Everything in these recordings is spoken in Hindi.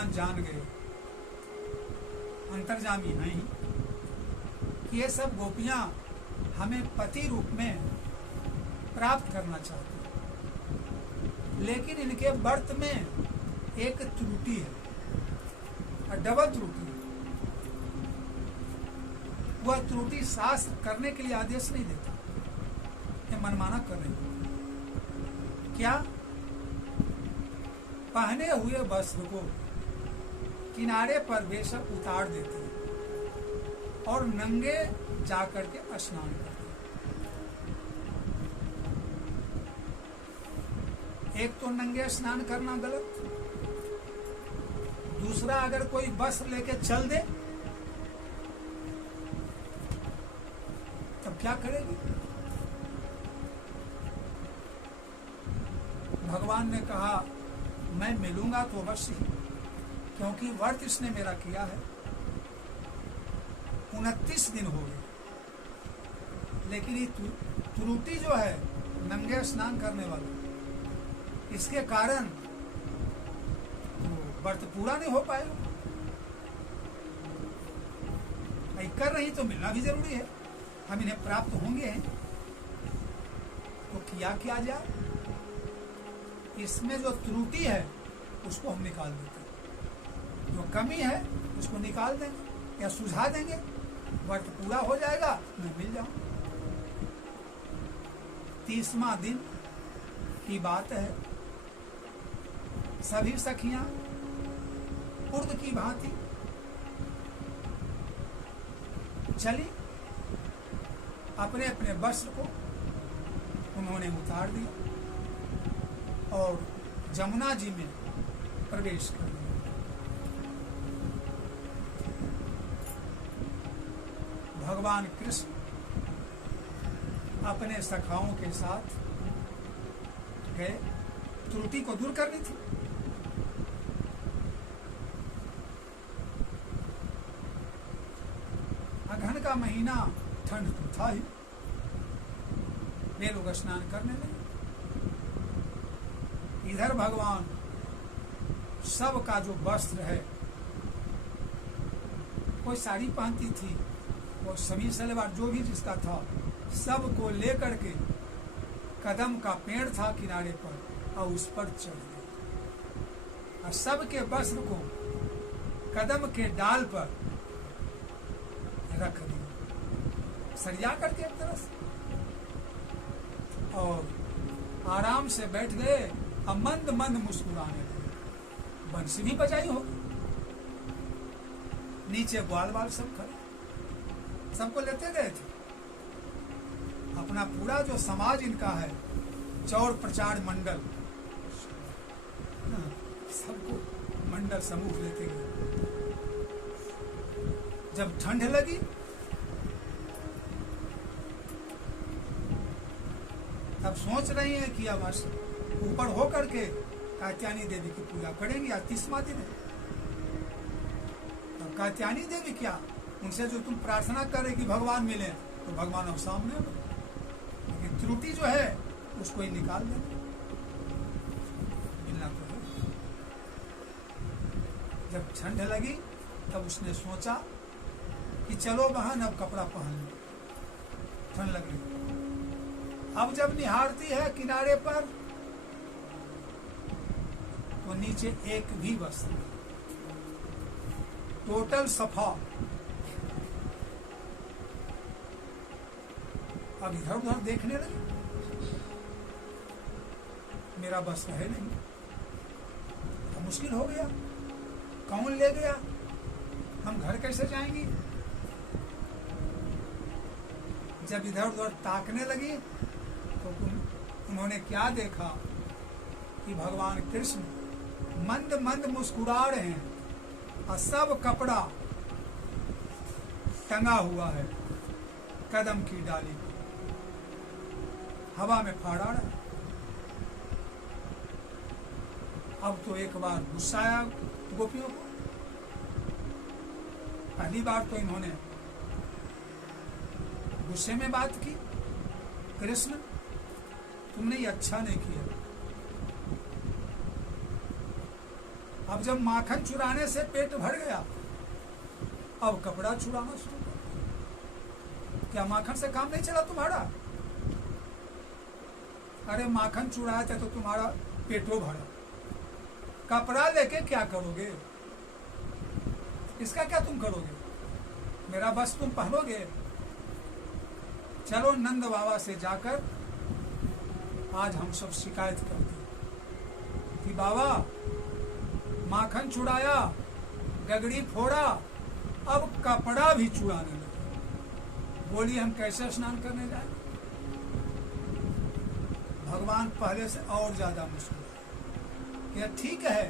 भगवान जान गए, अंतर्जामी हैं ही, कि ये सब गोपियां हमें पति रूप में प्राप्त करना चाहती हैं, लेकिन इनके व्रत में एक त्रुटि है, डबल त्रुटि है। वह त्रुटि शास्त्र करने के लिए आदेश नहीं देता, ये मनमाना कर रही है। क्या? पहने हुए वस्त्र को किनारे पर वे सब उतार देते हैं और नंगे जाकर के स्नान करते हैं। एक तो नंगे स्नान करना गलत, दूसरा अगर कोई वस्त्र लेके चल दे तब क्या करेगी? भगवान ने कहा मैं मिलूंगा तो अवश्य ही, क्योंकि व्रत इसने मेरा किया है, 29 दिन हो गए, लेकिन ये त्रुटि जो है नंगे स्नान करने वाला, इसके कारण व्रत पूरा नहीं हो पाएगा। कर रही तो मिलना भी जरूरी है, हम इन्हें प्राप्त होंगे, तो किया क्या जाए? इसमें जो त्रुटि है उसको हम निकाल देते हैं, जो कमी है उसको निकाल देंगे या सुझा देंगे, व्रत पूरा हो जाएगा, मैं मिल जाऊं। 30वां दिन की बात है, सभी सखियां उर्द की भांति चली, अपने अपने वस्त्र को उन्होंने उतार दिया और जमुना जी में प्रवेश कर दिया। भगवान कृष्ण अपने सखाओं के साथ गए, त्रुटि को दूर करनी थी। अगहन का महीना, ठंड तो था ही, वे लोग स्नान करने लगे। इधर भगवान सब का जो वस्त्र है, कोई साड़ी पहनती थी, वो समीज सलवार जो भी जिसका था, सब को लेकर के कदम का पेड़ था किनारे पर और उस पर चढ़ गए और सबके वस्त्र को कदम के डाल पर रख दिया, सरिया करके एक तरह से, और आराम से बैठ गए और मंद मंद मुस्कुराने लगे। बंसी भी बजाई हो, नीचे ग्वाल बाल सब खड़े, सबको लेते गए थे। अपना पूरा जो समाज इनका है, चौर प्रचार मंडल, सबको मंडल समूह लेते गए। जब ठंड लगी तब सोच रही हैं कि अब ऊपर हो करके कात्यायनी देवी की पूजा करेंगे। आज 30वां दिन है। तो कात्यायनी देवी क्या, उनसे जो तुम प्रार्थना करे कि भगवान मिले, तो भगवान अब सामने, लेकिन त्रुटि जो है उसको ही निकाल देना, मिलना तो है। जब ठंड लगी तब उसने सोचा कि चलो बहन अब कपड़ा पहन लो, ठंड लग रही। अब जब निहारती है किनारे पर तो नीचे एक भी वस्त्र, टोटल सफा। अब इधर उधर देखने लगे, मेरा वस्त्र है नहीं, तो मुश्किल हो गया, कौन ले गया, हम घर कैसे जाएंगे। जब इधर उधर ताकने लगी तो उन्होंने क्या देखा कि भगवान कृष्ण मंद मंद मुस्कुरा रहे हैं और सब कपड़ा टंगा हुआ है कदम की डाली पर, हवा में फहरा रहा है। अब तो एक बार गुस्सा आया गोपियों को। पहली बार तो इन्होंने गुस्से में बात की, कृष्ण तुमने ये अच्छा नहीं किया। अब जब माखन चुराने से पेट भर गया, अब कपड़ा चुराना शुरू कर। क्या माखन से काम नहीं चला तुम्हारा? अरे माखन चुराया था तो तुम्हारा पेटो भरा, कपड़ा लेके क्या करोगे? इसका क्या तुम करोगे? मेरा बस तुम पहनोगे? चलो नंद बाबा से जाकर आज हम सब शिकायत करते कि बाबा माखन छुड़ाया, गगड़ी फोड़ा, अब कपड़ा भी चुराने लगे। बोलिए हम कैसे स्नान करने जाए? भगवान पहले से और ज्यादा मुश्किल है। यह ठीक है,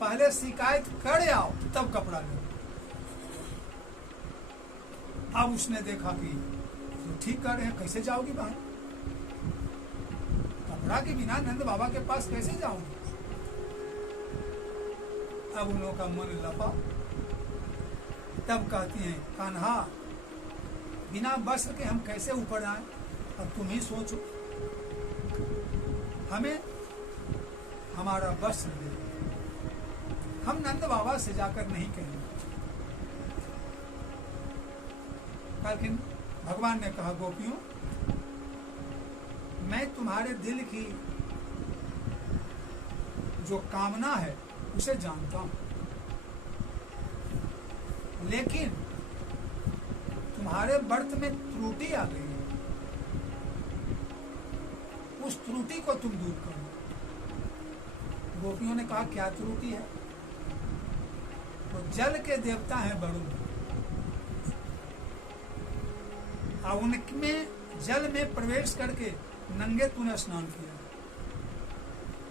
पहले शिकायत कर आओ तब कपड़ा लो। अब उसने देखा कि तो ठीक कर रहे हैं, कैसे जाओगी बाहर? कपड़ा के बिना नंद बाबा के पास कैसे जाऊंगी? अब उन लोगों का मन लपा। तब कहती हैं, कान्हा बिना वस्त्र के हम कैसे ऊपर आए? अब तुम ही सोचो, हमें हमारा वस्त्र दे। हम नंद बाबा से जाकर नहीं कहेंगे। लेकिन भगवान ने कहा, गोपियों मैं तुम्हारे दिल की जो कामना है उसे जानता हूं, लेकिन तुम्हारे व्रत में त्रुटि आ गई है, उस त्रुटि को तुम दूर करो। गोपियों ने कहा, क्या त्रुटि है? तो जल के देवता हैं वरुण, और उनमें जल में प्रवेश करके नंगे तूने स्नान किया।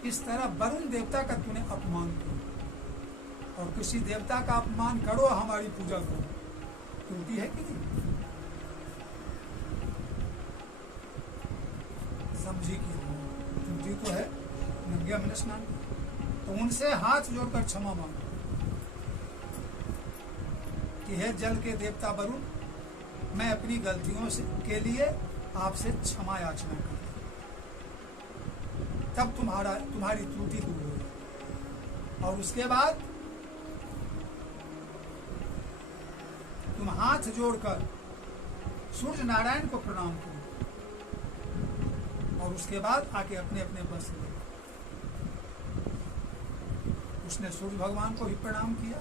इस तरह वरुण देवता का तूने अपमान किया, और किसी देवता का अपमान करो, हमारी पूजा करो, त्रुटि है कि नहीं? समझी कि त्रुटि तो है, नंगे हमने स्नान किया। तो उनसे हाथ जोड़कर क्षमा मांगो कि हे जल के देवता वरुण, मैं अपनी गलतियों से के लिए आपसे क्षमा याचना करता, तब तुम्हारी त्रुटि दूर होगी। और उसके बाद तुम हाथ जोड़कर सूर्य नारायण को प्रणाम करो, और उसके बाद आके अपने अपने वस्त्र लो। उसने सूर्य भगवान को भी प्रणाम किया,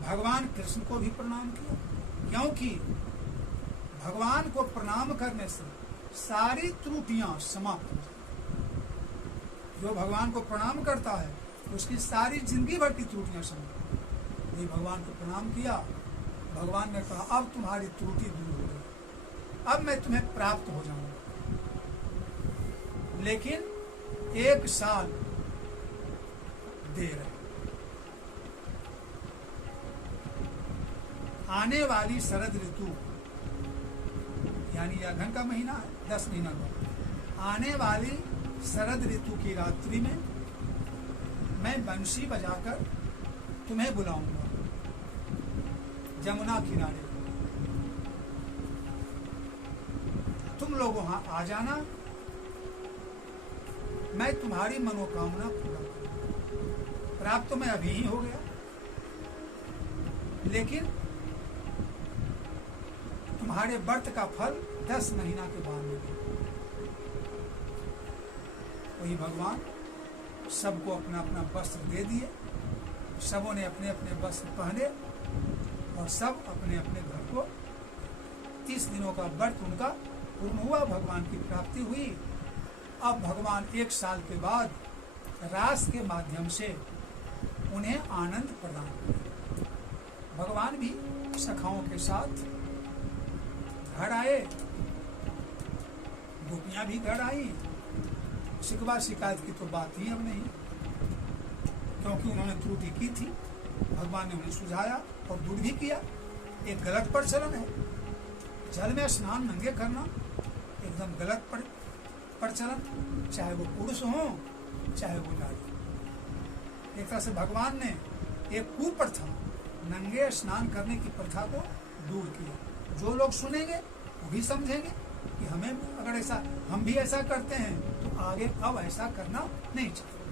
भगवान कृष्ण को भी प्रणाम किया, क्योंकि भगवान को प्रणाम करने से सारी त्रुटियां समाप्त हो जाती। जो भगवान को प्रणाम करता है उसकी सारी जिंदगी भर की त्रुटियां समाप्त। ये भगवान को प्रणाम किया, भगवान ने कहा अब तुम्हारी त्रुटि दूर हो गई, अब मैं तुम्हें प्राप्त हो जाऊंगा, लेकिन 1 साल देर है। आने वाली शरद ऋतु यानी अघन का महीना है, 10 महीना का, आने वाली शरद ऋतु की रात्रि में मैं बंशी बजाकर तुम्हें बुलाऊंगा जमुना किनारे। तुम लोग वहां आ जाना, मैं तुम्हारी मनोकामना पूरा करूंगा। प्राप्त तो मैं अभी ही हो गया, लेकिन तुम्हारे व्रत का फल 10 महीना के बाद मिलेगा। वही भगवान सबको अपना अपना वस्त्र दे दिए, सबों ने अपने अपने वस्त्र पहने, और सब अपने अपने घर को 30 दिनों का व्रत उनका पूर्ण हुआ, भगवान की प्राप्ति हुई। अब भगवान 1 साल के बाद रास के माध्यम से उन्हें आनंद प्रदान करें। भगवान भी सखाओं के साथ घर आए, गोपियां भी घर आई। शिकवा शिकायत की तो बात ही अब नहीं, क्योंकि उन्होंने त्रुटि की थी, भगवान ने उन्हें सुझाया और दूर भी किया। एक गलत प्रचलन है, जल में स्नान नंगे करना एकदम गलत प्रचलन, चाहे वो पुरुष हो चाहे वो नारी। एक तरह से भगवान ने एक कुप्रथा, नंगे स्नान करने की प्रथा को दूर किया। जो लोग सुनेंगे वो भी समझेंगे कि हमें अगर ऐसा हम भी ऐसा करते हैं तो आगे अब ऐसा करना नहीं चाहिए।